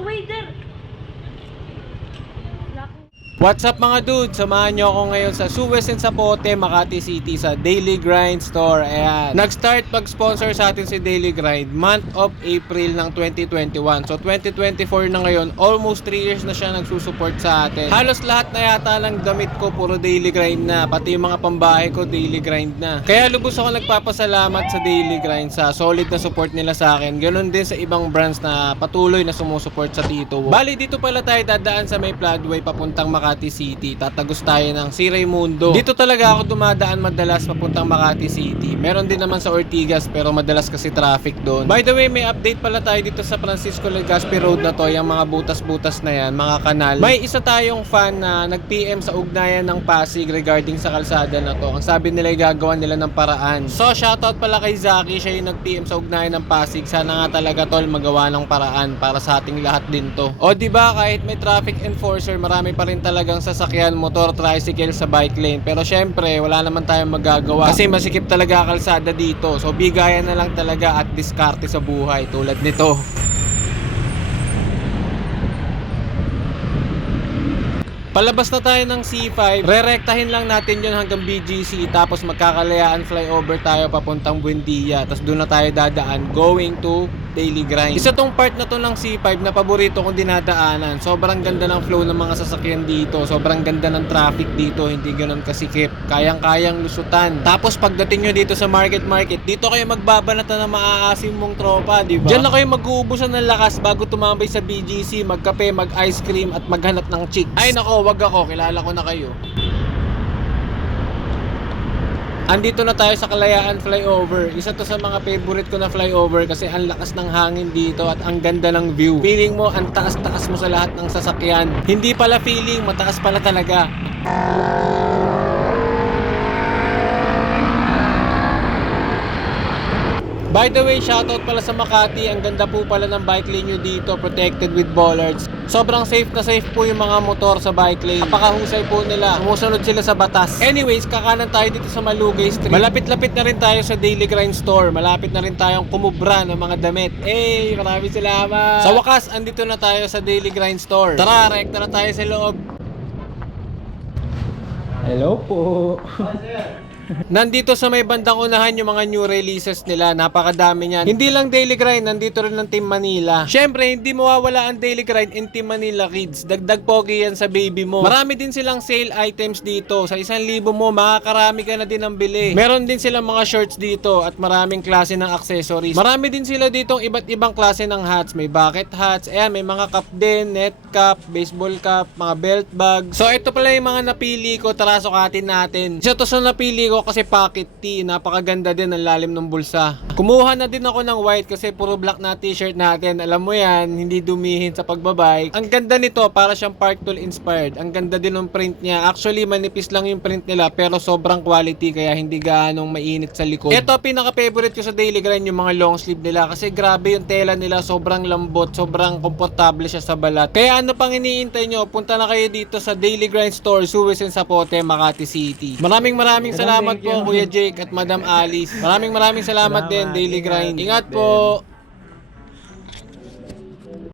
waiter! What's up mga dude? Samahan nyo ako ngayon sa Suez and Zapote, Makati City sa Daily Grind Store. Ayan. Nag-start pag-sponsor sa atin si Daily Grind month of April ng 2021. So 2024 na ngayon, almost 3 years na siya nagsusupport sa atin. Halos lahat na yata ng damit ko puro Daily Grind na. Pati yung mga pambahay ko Daily Grind na. Kaya lubos ako nagpapasalamat sa Daily Grind sa solid na support nila sa akin. Ganon din sa ibang brands na patuloy na sumusuport sa Tito Wo. Bali dito pala tayo dadaan sa may Floodway papuntang Makati City. Tatagos tayo ng Si Raimundo. Dito talaga ako dumadaan madalas papuntang Makati City. Meron din naman sa Ortigas pero madalas kasi traffic doon. By the way, may update pala tayo dito sa Francisco Legazpi Road na to. Yung mga butas-butas na yan, mga kanal. May isa tayong fan na nag-PM sa ugnayan ng Pasig regarding sa kalsada na to. Ang sabi nila gagawa nila ng paraan. So shoutout pala kay Zaki. Siya yung nag-PM sa ugnayan ng Pasig. Sana nga talaga tol magawa ng paraan para sa ating lahat din to. O diba kahit may traffic enforcer, marami pa rin talagang sasakyan, motor, tricycle sa bike lane. Pero syempre, wala naman tayong magagawa kasi masikip talaga kalsada dito. So bigayan na lang talaga at diskarte sa buhay tulad nito. Palabas na tayo ng C5, rerektahin lang natin yun hanggang BGC, tapos magkakalayaan flyover tayo papuntang Buendia, tapos doon na tayo dadaan going to Daily Grind. Isa tong part na to ng C5 na paborito kong dinadaanan. Sobrang ganda ng flow ng mga sasakyan dito, sobrang ganda ng traffic dito, hindi ganoon kasikip, kayang-kayang lusutan. Tapos pagdating nyo dito sa market, dito kayo magbabanatan ng maaasim mong tropa, di ba? Diyan na kayo mag-uubusan ng lakas bago tumambay sa BGC, magkape, mag-ice cream at maghanap ng chicks. Ay nako, wag ako, kilala ko na kayo. Andito na tayo sa Kalayaan Flyover. Isa to sa mga favorite ko na flyover kasi ang lakas ng hangin dito at ang ganda ng view. Feeling mo, ang taas-taas mo sa lahat ng sasakyan. Hindi pala feeling, mataas pala talaga. By the way, shoutout pala sa Makati. Ang ganda po pala ng bike lane nyo dito, protected with bollards. Sobrang safe na safe po yung mga motor sa bike lane. Napakahusay po nila. Sumusunod sila sa batas. Anyways, kakanan tayo dito sa Malugay Street. Malapit-lapit na rin tayo sa Daily Grind Store. Malapit na rin tayong kumubra ng mga damit. Hey, maraming salamat. Sa wakas, andito na tayo sa Daily Grind Store. Tara, rekta na tayo sa loob. Hello po. Nandito sa may bandang unahan yung mga new releases nila. Napakadami niyan. Hindi lang Daily Grind, nandito rin ang Team Manila. Syempre, hindi mawawala ang Daily Grind and Team Manila Kids. Dagdag pogi yan sa baby mo. Marami din silang sale items dito. Sa 1,000 mo, makakarami ka na din ng bili. Meron din silang mga shorts dito at maraming klase ng accessories. Marami din sila ditong iba't ibang klase ng hats. May bucket hats, ayan, may mga cap din, net cap, baseball cap, mga belt bag. So, ito pala yung mga napili ko. Tara, sukatin natin. Isa to sa napili ko kasi pocket tee, napakaganda din ang lalim ng bulsa. Kumuha na din ako ng white kasi puro black na t-shirt natin. Alam mo yan, hindi dumihin sa pagbabike. Ang ganda nito, para siyang Park Tool inspired. Ang ganda din ng print niya. Actually, manipis lang yung print nila pero sobrang quality kaya hindi gaanong mainit sa likod. Ito, pinaka-favorite ko sa Daily Grind yung mga long sleeve nila kasi grabe yung tela nila, sobrang lambot, sobrang komportable siya sa balat. Kaya ano pang iniintay nyo, punta na kayo dito sa Daily Grind Store, Suez and Zapote, Makati City. Maraming salamat po Kuya Jake at Madam Alice. Maraming salamat din Daily Grind. Ingat po.